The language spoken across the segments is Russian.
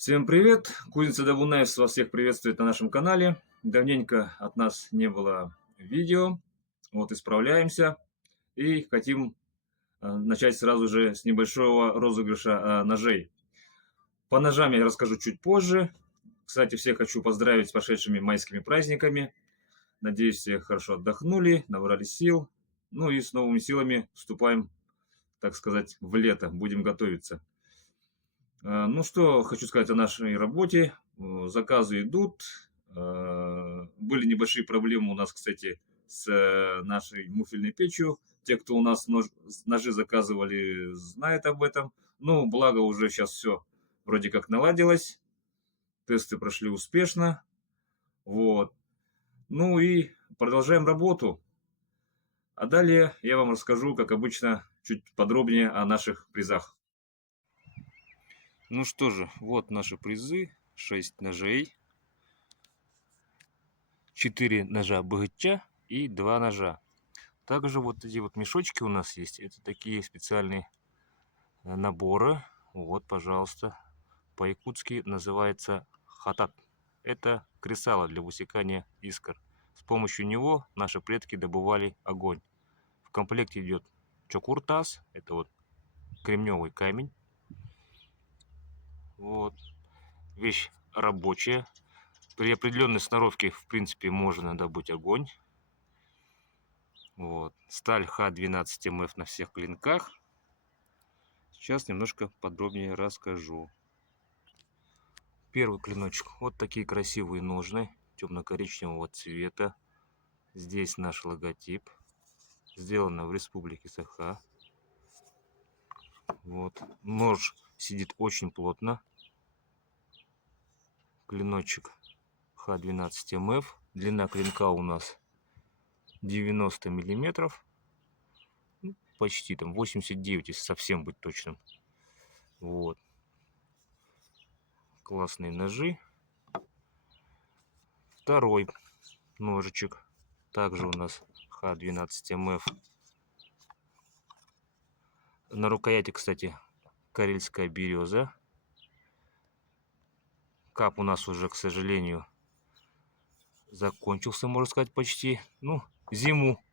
Всем привет! Кузница Dabunayс вас всех приветствует на нашем канале. Давненько от нас не было видео. Вот исправляемся и хотим начать сразу же с небольшого розыгрыша ножей. По ножам я расскажу чуть позже. Кстати, всех хочу поздравить с прошедшими майскими праздниками. Надеюсь, все хорошо отдохнули, набрали сил. Ну и с новыми силами вступаем, так сказать, в лето. Будем готовиться. Ну что хочу сказать о нашей работе. Заказы идут. Были небольшие проблемы у нас, кстати, с нашей муфельной печью. Те, кто у нас ножи заказывали, знают об этом. Ну, благо уже сейчас все вроде как наладилось. Тесты прошли успешно. Вот. Ну и продолжаем работу. А далее я вам расскажу, как обычно, чуть подробнее о наших призах. Ну что же, вот наши призы. 6 ножей. 4 ножа БГЧ и 2 ножа. Также вот эти вот мешочки у нас есть. Это такие специальные наборы. Вот, пожалуйста. По-якутски называется хатат. Это кресало для высекания искр. С помощью него наши предки добывали огонь. В комплекте идет чокуртас. Это вот кремневый камень. Вот. Вещь рабочая. При определенной сноровке, в принципе, можно добыть огонь. Вот. Сталь Х12МФ на всех клинках. Сейчас немножко подробнее расскажу. Первый клиночек. Вот такие красивые ножны темно-коричневого цвета. Здесь наш логотип. Сделано в Республике Саха. Вот. Нож сидит очень плотно. Клиночек Х12МФ. Длина клинка у нас 90 миллиметров. Почти там 89, если совсем быть точным. Вот. Классные ножи. Второй ножичек. Также у нас Х12МФ. На рукояти, кстати, карельская береза. Кап у нас уже, к сожалению, закончился, можно сказать, почти. Ну, зиму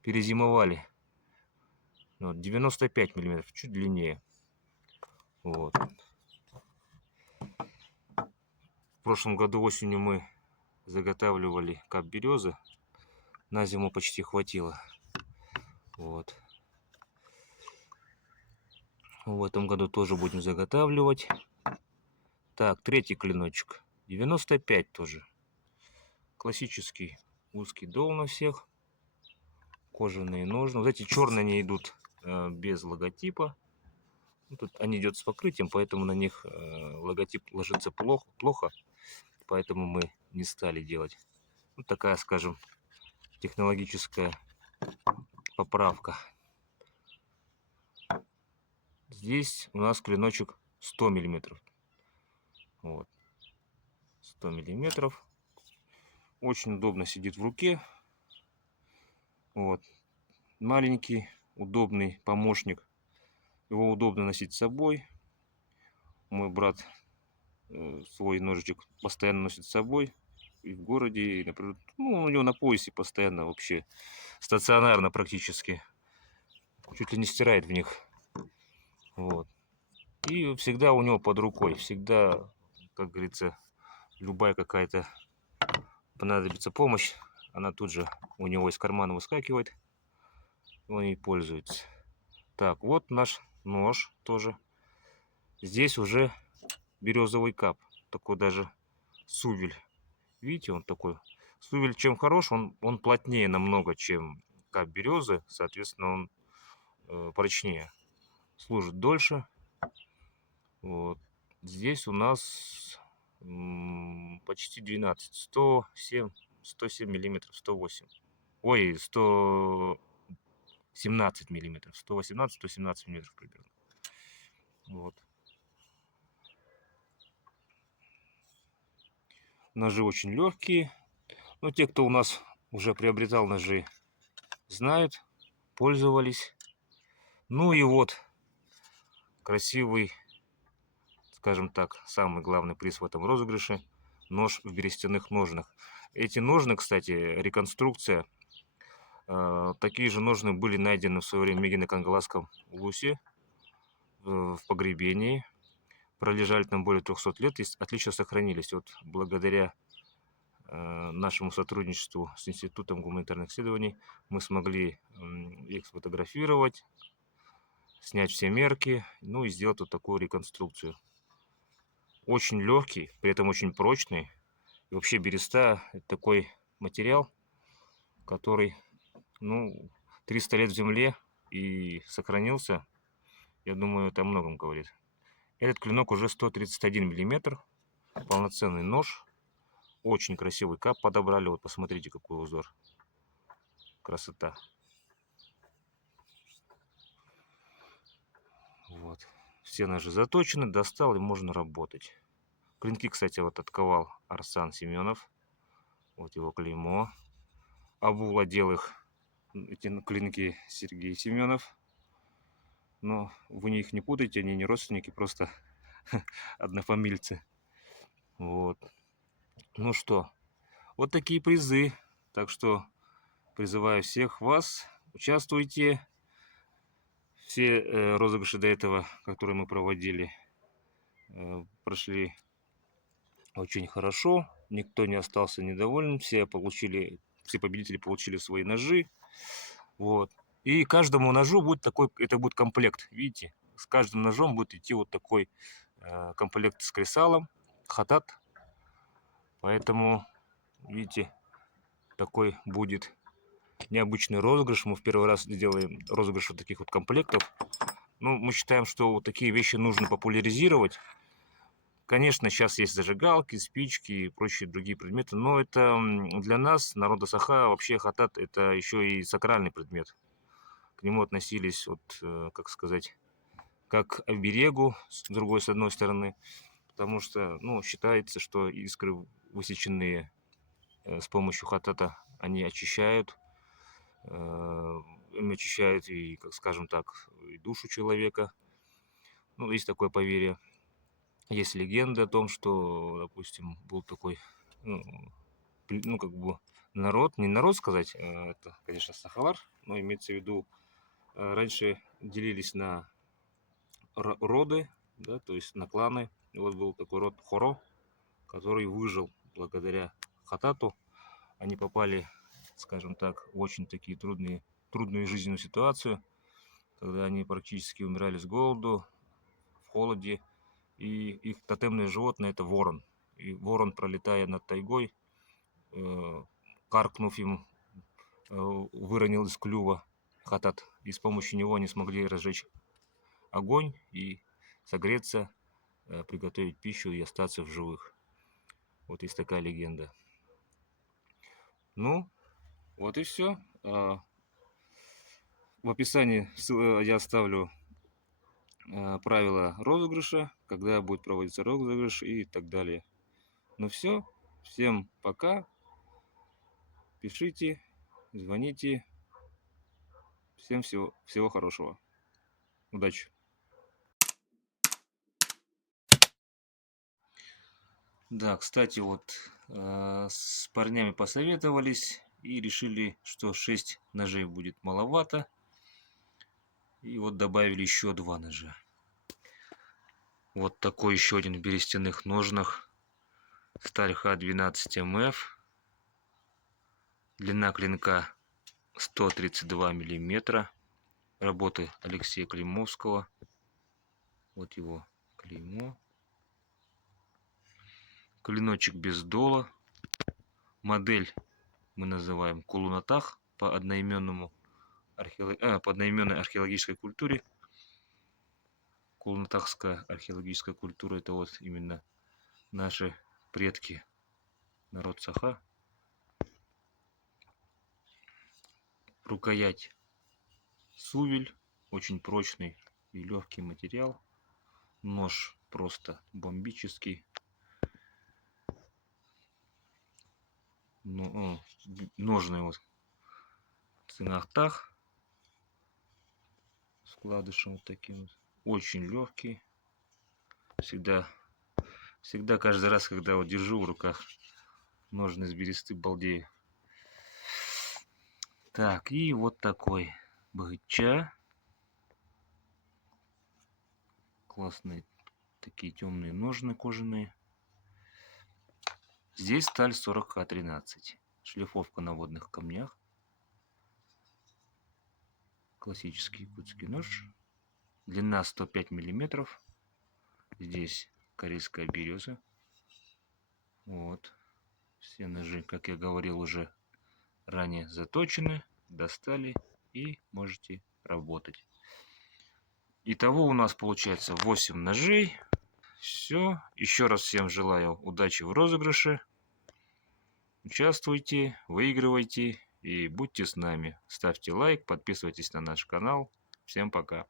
перезимовали. Вот, 95 миллиметров, чуть длиннее. Вот. В прошлом году осенью мы заготавливали кап березы. На зиму почти хватило. Вот. В этом году тоже будем заготавливать. Так, третий клиночек. 95 тоже. Классический узкий дол на всех. Кожаные ножны. Вот эти черные, они идут без логотипа. Ну, тут они идут с покрытием, поэтому на них логотип ложится плохо. Поэтому мы не стали делать. Вот такая, скажем, технологическая поправка. Здесь у нас клиночек 100 миллиметров. Вот. 100 миллиметров. Очень удобно сидит в руке. Вот. Маленький, удобный помощник. Его удобно носить с собой. Мой брат свой ножичек постоянно носит с собой. И в городе, и, например, ну, у него на поясе постоянно вообще стационарно практически. Чуть ли не стирает в них. Вот. И всегда у него под рукой. Всегда, как говорится, любая какая-то понадобится помощь, она тут же у него из кармана выскакивает. Он ей пользуется. Так, вот наш нож тоже. Здесь уже березовый кап. Такой даже сувель. Видите, он такой. Сувель чем хорош, он плотнее намного, чем кап березы. Соответственно, он прочнее. Служит дольше. Вот. Здесь у нас почти 12. 107 миллиметров. 108. Ой, 117 миллиметров. 118-117 миллиметров примерно. Вот. Ножи очень легкие. Но те, кто у нас уже приобретал ножи, знают, пользовались. Ну и вот красивый, скажем так, самый главный приз в этом розыгрыше — нож в берестяных ножнах. Эти ножны, кстати, реконструкция. Такие же ножны были найдены в свое время в Мегино-Кангаласском улусе в погребении. Пролежали там более 300 лет и отлично сохранились. Вот благодаря нашему сотрудничеству с Институтом гуманитарных исследований мы смогли их сфотографировать, снять все мерки, ну и сделать вот такую реконструкцию. Очень легкий, при этом очень прочный. И вообще береста — это такой материал, который, ну, 300 лет в земле и сохранился. Я думаю, это о многом говорит. Этот клинок уже 131 миллиметр, полноценный нож. Очень красивый кап подобрали. Вот посмотрите, какой узор. Красота. Вот. Все ножи заточены, достал и можно работать. Клинки, кстати, вот отковал Арсан Семенов. Вот его клеймо. Обвладел их, эти клинки, Сергей Семенов. Но вы их не путайте, они не родственники, просто однофамильцы. Вот. Ну что, вот такие призы. Так что призываю всех вас, участвуйте. Все розыгрыши до этого, которые мы проводили, прошли очень хорошо. Никто не остался недоволен. Все победители получили свои ножи. Вот. И каждому ножу будет такой, это будет комплект, видите? С каждым ножом будет идти вот такой комплект с кресалом, хатат. Поэтому, видите, такой будет необычный розыгрыш. Мы в первый раз делаем розыгрыш вот таких вот комплектов. Ну, мы считаем, что вот такие вещи нужно популяризировать. Конечно, сейчас есть зажигалки, спички и прочие другие предметы, но это для нас, народа Саха, вообще хатат — это еще и сакральный предмет. К нему относились, вот, как сказать, как к оберегу, с одной стороны, потому что, ну, считается, что искры, высеченные с помощью хатата, они очищают, и, как скажем так, и душу человека. Ну, есть такое поверье. Есть легенда о том, что, допустим, был такой, ну, как бы народ, не народ сказать, это, конечно, Сахалар, но имеется в виду, раньше делились на роды, да, то есть на кланы. И вот был такой род Хоро, который выжил благодаря хатату. Они попали, скажем так, в очень такие трудную жизненную ситуацию, когда они практически умирали с голоду, в холоде. И их тотемное животное — это ворон. И ворон, пролетая над тайгой, каркнув им, выронил из клюва хатат. И с помощью него они смогли разжечь огонь и согреться, приготовить пищу и остаться в живых. Вот есть такая легенда. Ну, вот и все. В описании я оставлю правила розыгрыша, когда будет проводиться розыгрыш и так далее. Ну все, всем пока. Пишите, звоните. Всем всего хорошего. Удачи. Да, кстати, вот с парнями посоветовались и решили, что 6 ножей будет маловато. И вот добавили еще 2 ножа. Вот такой еще один в берестяных ножнах. Сталь Х12 МФ. Длина клинка 132 миллиметра. Работы Алексея Климовского. Вот его клеймо. Клиночек без дола. Модель мы называем Кулунатах по одноименной археологической культуре. Кулунатахская археологическая культура — это вот именно наши предки, народ Саха. Рукоять сувель, очень прочный и легкий материал. Нож просто бомбический. Ножны вот в цинахтах с вкладышем вот таким вот. Очень легкий. Всегда Всегда, каждый раз, когда вот держу в руках ножны из бересты, балдею. Так, и вот такой быча. Классные такие темные ножны кожаные. Здесь сталь 40К13. Шлифовка на водных камнях. Классический якутский нож. Длина 105 миллиметров. Здесь корейская береза. Вот. Все ножи, как я говорил, уже ранее заточены. Достали и можете работать. Итого у нас получается 8 ножей. Все. Еще раз всем желаю удачи в розыгрыше. Участвуйте, выигрывайте и будьте с нами. Ставьте лайк, подписывайтесь на наш канал. Всем пока.